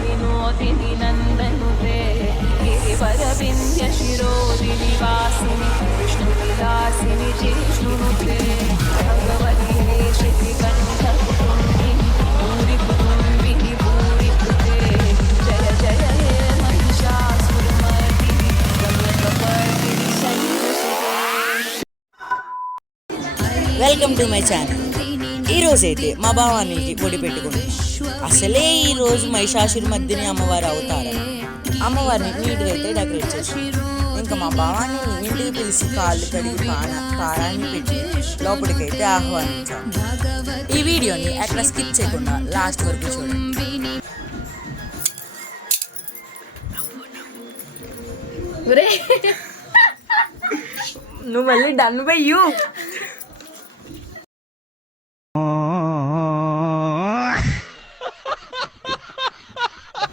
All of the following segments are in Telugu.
వినోదిని నందనుతే గిరివరవింధ్య శిరోదిని వాసిని విష్ణు విలాసిని జిష్ణునుతే భగవతి శ్రీ కంఠకుటుంబిని భూరి కుటుంబిని భూరి కృతే జయ జయ హే మహిషాసురమర్దిని రమ్యకపర్దిని శైలసుతే. Welcome to my channel. ఈరోజైతే మా భావానికి పొడి పెట్టుకుంది. అసలే ఈరోజు మహిషాసురమర్దిని అమ్మవారు అవతారం. అమ్మవారిని నీట్గా అయితే డెకరేట్ చేసి ఇంకా మా భావాన్ని ఇంటికి పిలిచి కాళ్ళు కడిగి కారాన్ని పెట్టి లోపలికైతే ఆహ్వానించాం. ఈ వీడియోని ఎక్కడ స్కిప్ చేయకుండా లాస్ట్ వరకు చూడండి. నువ్వు మళ్ళీ డన్ బయ్యూ.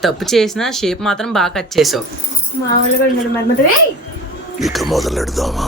తప్పు చేసిన షేప్ మాత్రం బాగా కట్ చేసావు. ఇక మొదలెడదామా?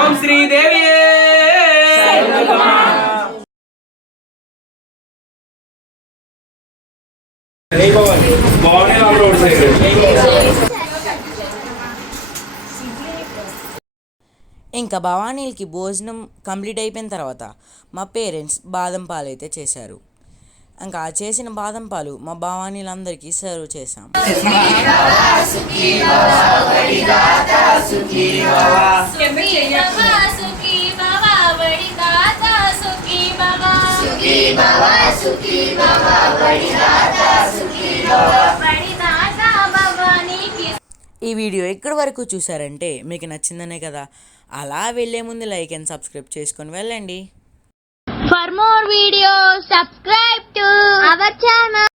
ఓం శ్రీదేవి. ఇంకా భవానీలకి భోజనం కంప్లీట్ అయిపోయిన తర్వాత మా పేరెంట్స్ బాదం పాలు అయితే చేశారు. ఇంకా చేసిన బాదం పాలు మా భవానీలందరికీ సర్వ్ చేశాం. ఈ వీడియో ఎక్కడి వరకు చూసారంటే మీకు నచ్చిందనే కదా. అలా వెళ్ళే ముందు లైక్ అండ్ సబ్స్క్రైబ్ చేసుకొని వెళ్ళండి. For more videos, subscribe to our channel.